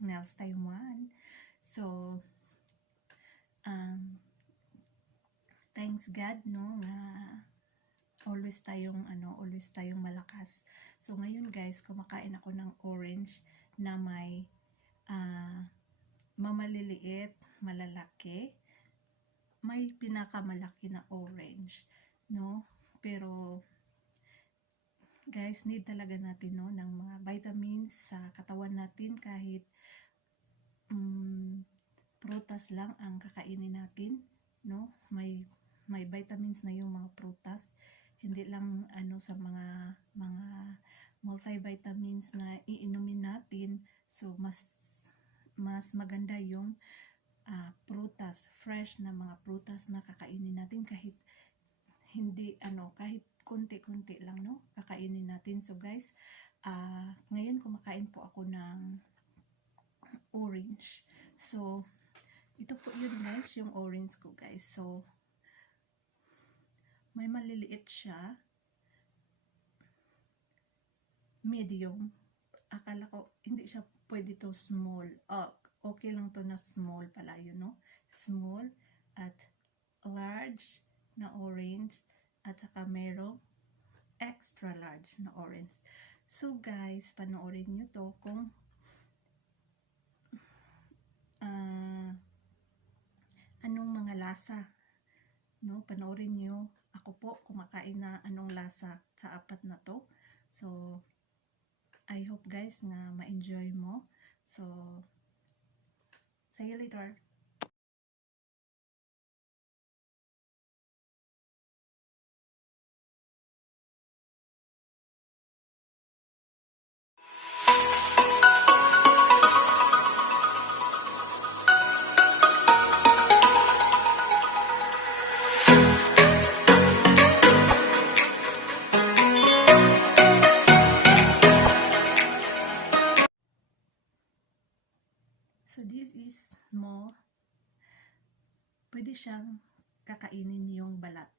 Nails Taiwan. So, thanks God, no, nga always tayong malakas. So, ngayon guys, kumakain ako ng orange na may mamaliliit, malalaki, may pinakamalaki na orange, no? Pero guys, need talaga natin, no, ng mga vitamins sa katawan natin. Kahit prutas lang ang kakainin natin, no? May vitamins na yung mga prutas, hindi lang sa mga multivitamins na iinumin natin. So mas maganda yung prutas, fresh na mga prutas na kakainin natin. Kahit hindi kahit konti-konti lang, no, kakainin natin. So guys, ngayon kumakain po ako ng orange. So ito po yun guys, yung orange ko guys. So may maliliit siya, medium. Akala ko hindi siya pwede to small. Okay lang to na small pala yun, no? Small at large na orange, at saka merong extra large na orange. So guys, panoorin nyo to kung anong mga lasa, no? Panoorin nyo ako po kumakain na anong lasa sa apat na to. So I hope guys na ma-enjoy mo. So see you later. So this is small. Pwede siyang kakainin yung balat.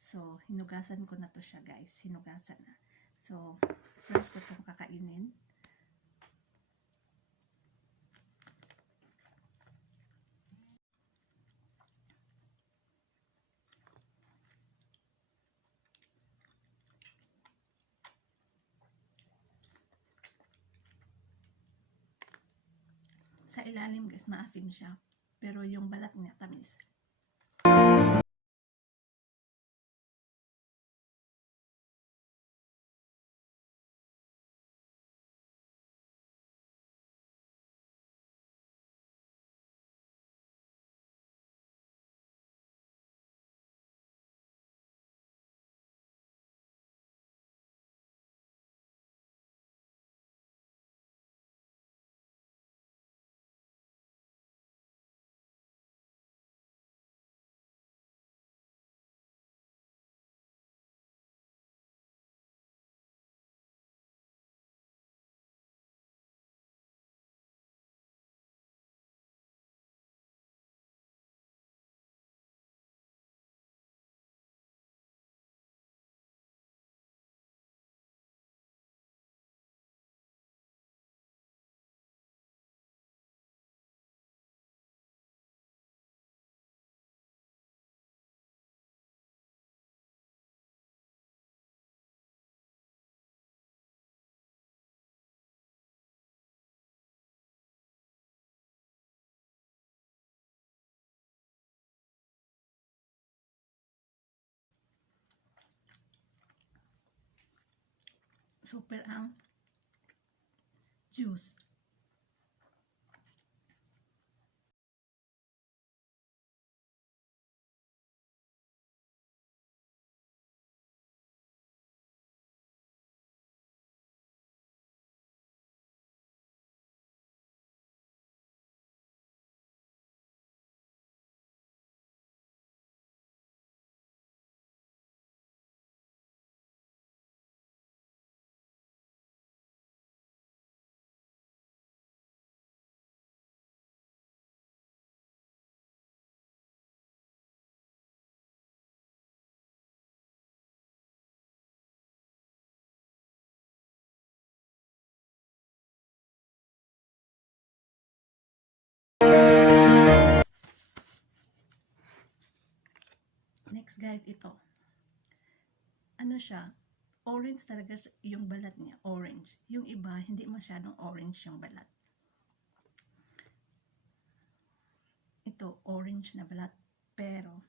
So hinugasan ko na to siya guys. Hinugasan na. So first ko itong kakainin. Sa ilalim guys, maasim siya. Pero yung balat niya tamis. Super ang juice. guys, ito. Ano siya? Orange talaga yung balat niya. Orange. Yung iba, hindi masyadong orange yung balat. Ito, orange na balat. Pero,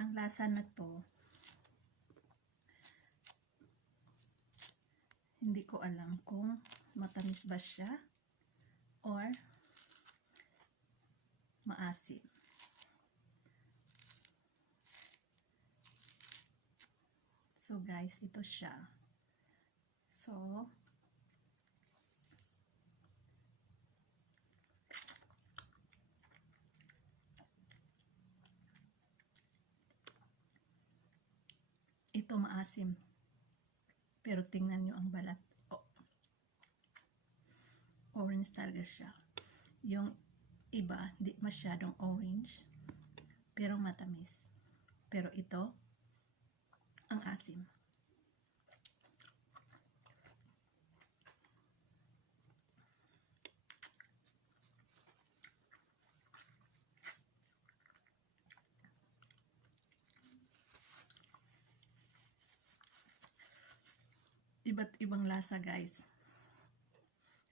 ang lasa na to, hindi ko alam kung matamis ba siya or maasim. So guys, ito siya. So, ito maasim. Pero tingnan nyo ang balat. Oh, orange talaga siya. Yung iba, di masyadong orange. Pero matamis. Pero ito, ang asim. Iba't ibang lasa guys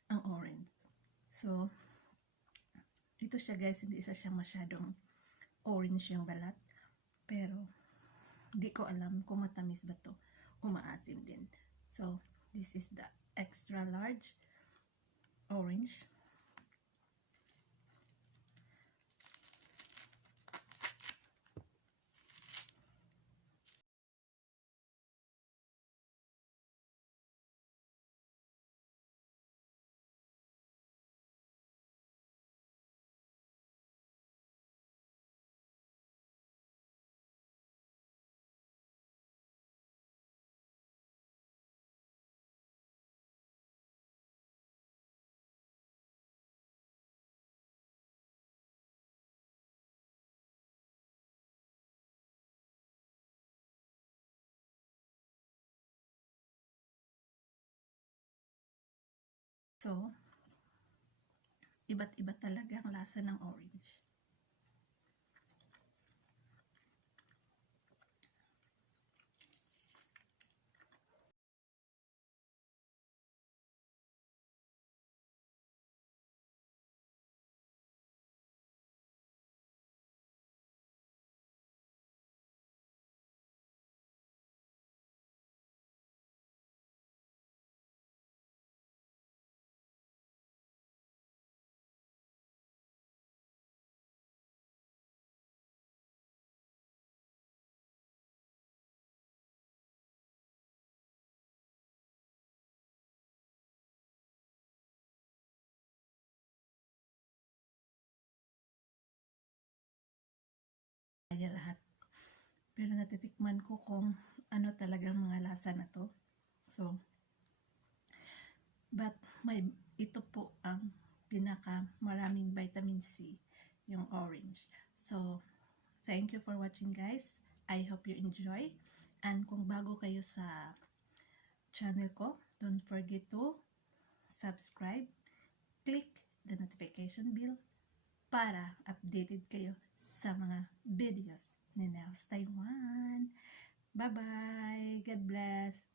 ang orange. So, ito siya guys, hindi isa siya masyadong orange yung balat. Pero, di ko alam kung matamis ba to o maasim din. So, this is the extra large orange. So, iba't iba talaga ang lasa ng orange. Kaya lahat. Pero natitikman ko kung ano talaga mga lasa na to. So, but ito po ang pinaka maraming vitamin C, yung orange. So, thank you for watching guys. I hope you enjoy. And kung bago kayo sa channel ko, don't forget to subscribe, click the notification bell para updated kayo sa mga videos ni Nels Taiwan. Bye-bye! God bless!